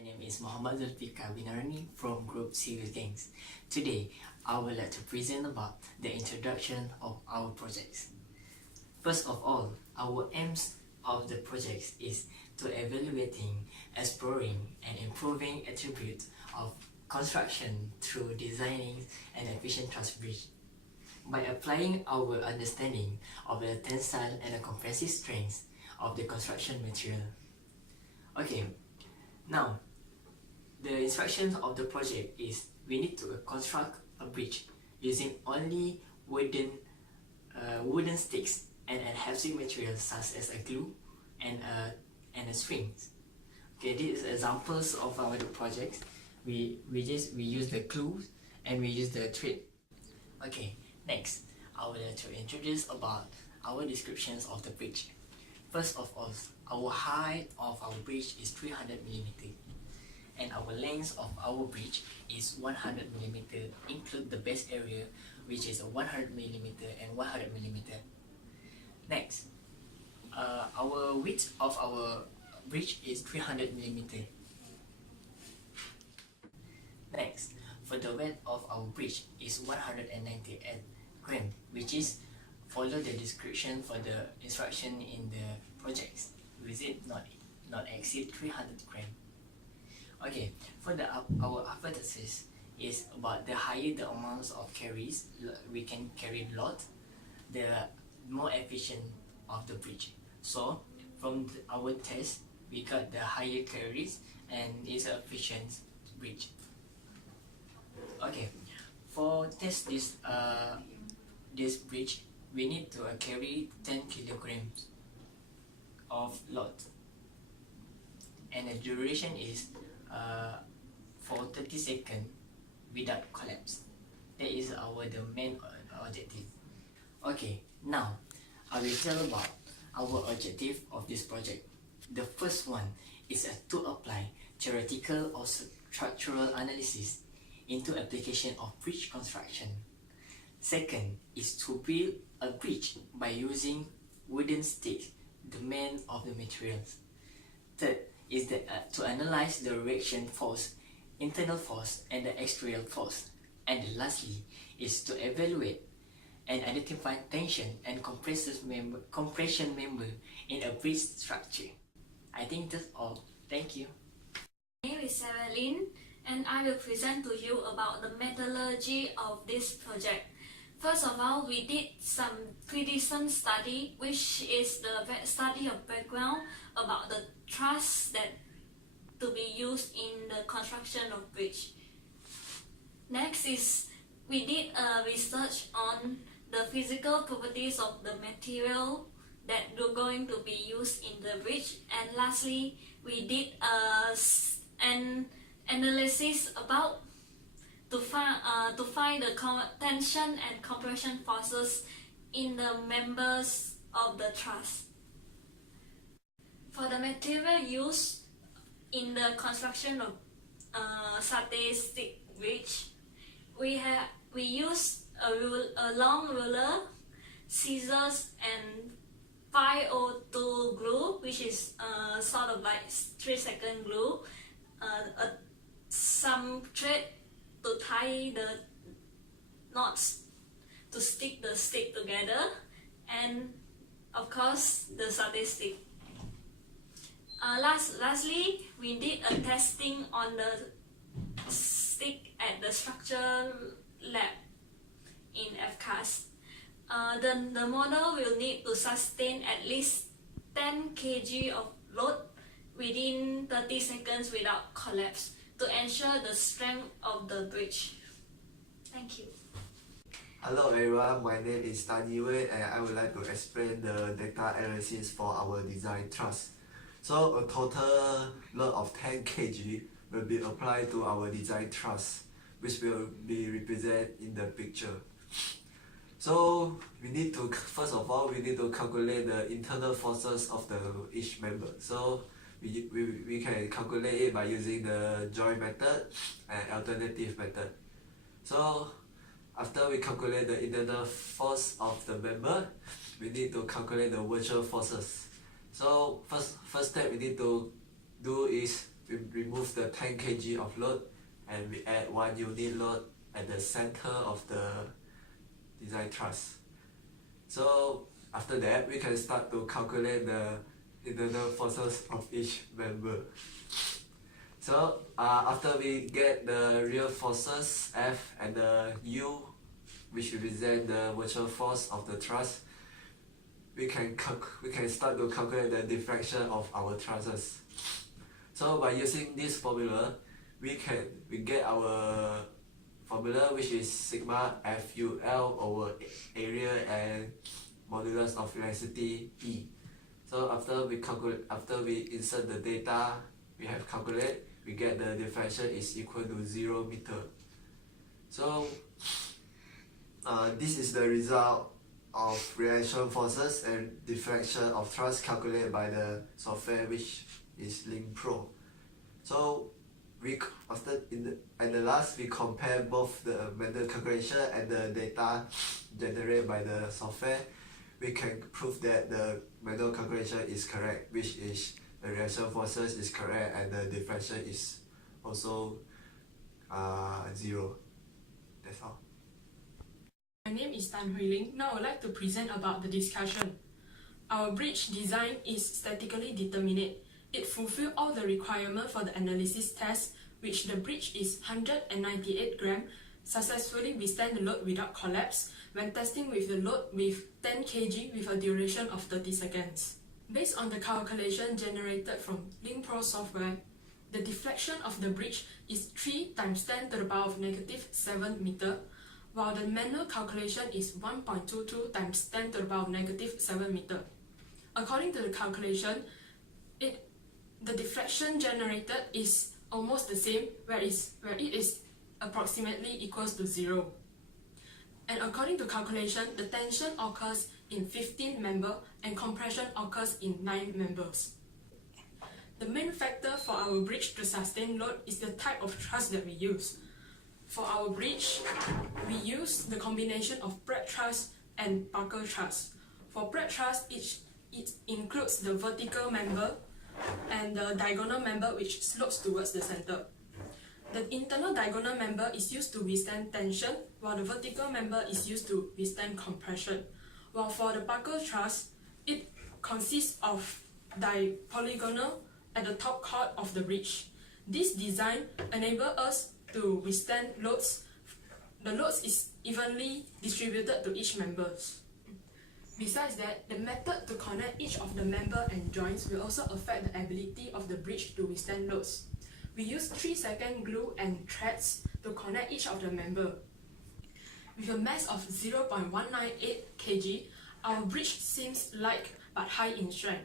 My name is Muhammad Zulfikar Binarani from Group Civil Gangs. Today, I would like to present about the introduction of our projects. First of all, our aims of the projects is to evaluating, exploring, and improving attributes of construction through designing an efficient truss bridge. By applying our understanding of the tensile and the compressive strengths of the construction material. Okay, now the instructions of the project is we need to construct a bridge using only wooden sticks and adhesive materials such as a glue and a strings. Okay, these are examples of our projects. We use the glue and we use the thread. Okay, next I would like to introduce about our descriptions of the bridge. First of all, our height of our bridge is 300 mm and our length of our bridge is 100 mm, include the base area which is 100 mm and 100 mm. Next, our width of our bridge is 300 mm. Next, for the weight of our bridge is 198 gram, which is follow the description for the instruction in the projects. With it not exceed 300 gram. Okay, for the our hypothesis is about the higher the amounts of carries we can carry load, the more efficient of the bridge. So from our test, we got the higher carries and it's an efficient bridge. Okay, for test this bridge, we need to carry 10 kilograms of load, and the duration is for 30 seconds without collapse. That is the main objective. Okay, now I will tell about our objective of this project. The first one is to apply theoretical or structural analysis into application of bridge construction. Second is to build a bridge by using wooden sticks, the main of the materials. Third is to analyze the reaction force, internal force and the external force. And lastly is to evaluate and identify tension and compression member in a bridge structure. I think that's all. Thank you. My name is Evelyn and I will present to you about the methodology of this project. First of all, we did some predicament study, which is the study of background about the truss that to be used in the construction of bridge. Next is we did a research on the physical properties of the material that are going to be used in the bridge. And lastly, we did an analysis about to find the tension and compression forces in the members of the truss. For the material used in the construction of satay stick bridge, we use a long ruler, scissors, and 502 glue, which is sort of like 3-second glue, some thread to tie the knots to stick the stick together, and of course the satay stick. Lastly, we did a testing on the stick at the structure lab in FCAS. The model will need to sustain at least 10 kg of load within 30 seconds without collapse to ensure the strength of the bridge. Thank you. Hello everyone, my name is Tani Wei and I would like to explain the data analysis for our design truss. So a total load of 10 kg will be applied to our design truss, which will be represented in the picture. So we need to, first of all, we need to calculate the internal forces of each member. So we can calculate it by using the joint method and alternative method. So after we calculate the internal force of the member, we need to calculate the virtual forces. So first step we need to do is we remove the 10 kg of load and we add 1 unit load at the center of the design truss. So after that, we can start to calculate the internal forces of each member. So after we get the real forces F and the U, which represent the virtual force of the truss, we can start to calculate the deflection of our trusses. So by using this formula, we get our formula, which is sigma FUL over area and modulus of elasticity E. So after we insert the data we have calculated, we get the deflection is equal to 0 meter. So this is the result of reaction forces and deflection of thrust calculated by the software, which is Link Pro. So at the last, we compare both the manual calculation and the data generated by the software. We can prove that the manual calculation is correct, which is the reaction forces is correct and the deflection is also 0. That's all. My name is Tan Hui Ling. Now I would like to present about the discussion. Our bridge design is statically determinate. It fulfills all the requirements for the analysis test, which the bridge is 198 grams, successfully withstand the load without collapse when testing with the load with 10 kg with a duration of 30 seconds. Based on the calculation generated from Link Pro software, the deflection of the bridge is 3 times 10 to the power of negative 7 meter, while the manual calculation is 1.22 times 10 to the power of negative 7 meter. According to the calculation, the deflection generated is almost the same, where it is approximately equals to 0. And according to calculation, the tension occurs in 15 members and compression occurs in 9 members. The main factor for our bridge to sustain load is the type of truss that we use. For our bridge, we use the combination of brad truss and buckle truss. For brad truss, it includes the vertical member and the diagonal member which slopes towards the center. The internal diagonal member is used to withstand tension, while the vertical member is used to withstand compression. While for the buckle truss, it consists of polygonal at the top chord of the bridge. This design enables us to withstand loads. The loads is evenly distributed to each members. Besides that, the method to connect each of the member and joints will also affect the ability of the bridge to withstand loads. We use 3-second glue and threads to connect each of the member. With a mass of 0.198 kg, our bridge seems light but high in strength.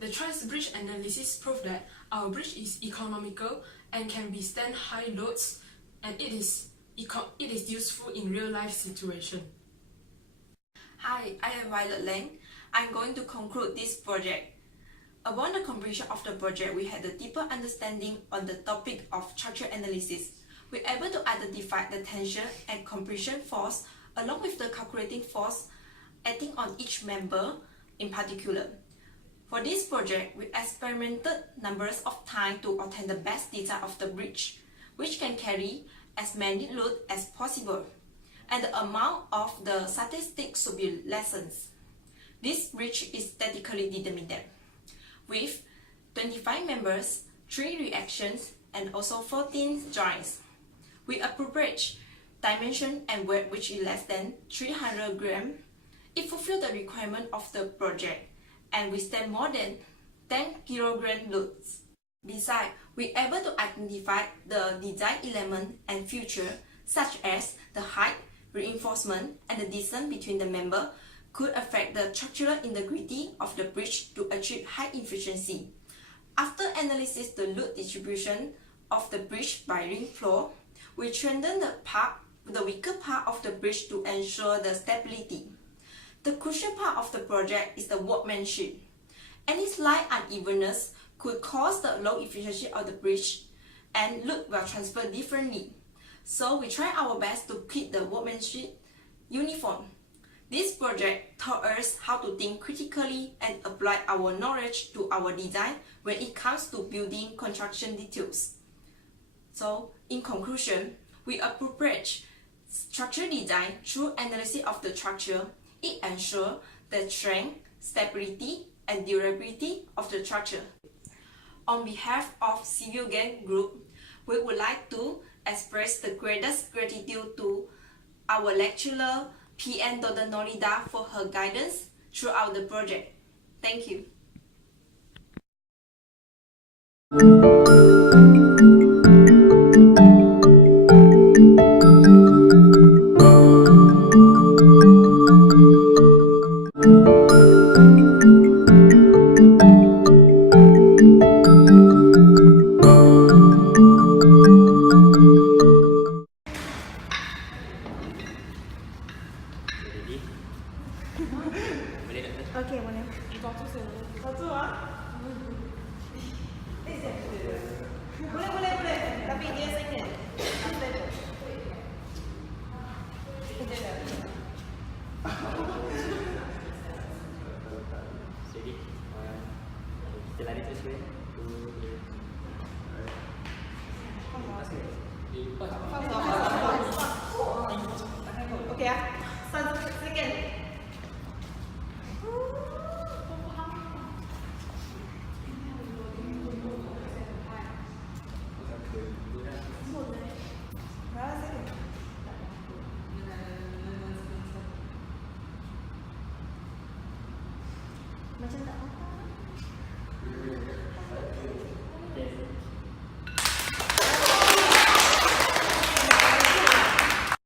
The truss bridge analysis proved that our bridge is economical and can withstand high loads, and it is useful in real-life situations. Hi, I am Violet Lang. I'm going to conclude this project. Upon the completion of the project, we had a deeper understanding on the topic of structure analysis. We were able to identify the tension and compression force along with the calculating force acting on each member in particular. For this project, we experimented numbers of times to obtain the best data of the bridge, which can carry as many loads as possible, and the amount of the statistics should be lessened. This bridge is statically determined, with 25 members, 3 reactions, and also 14 joints. With appropriate dimension and weight which is less than 300 grams, it fulfills the requirement of the project and withstand more than 10 kg loads. Besides, we are able to identify the design element and feature such as the height, reinforcement, and the distance between the member could affect the structural integrity of the bridge to achieve high efficiency. After analysis the load distribution of the bridge by ring flow, we strengthen the weaker part of the bridge to ensure the stability. The crucial part of the project is the workmanship. Any slight unevenness could cause the low efficiency of the bridge, and load will transfer differently. So we try our best to keep the workmanship uniform. This project taught us how to think critically and apply our knowledge to our design when it comes to building construction details. So, in conclusion, we approach structure design through analysis of the structure. It ensures the strength, stability, and durability of the structure. On behalf of Civil Gang Group, we would like to express the greatest gratitude to our lecturer, PN Dodon Norida, for her guidance throughout the project. Thank you. Ready? Boleh doktor? Okey, boleh. Satu ah. Boleh. Tapi dia second. Ready? Kita lari terus ke? 2, 3. Okey ah. Satu second. Macam tak apa. Yes.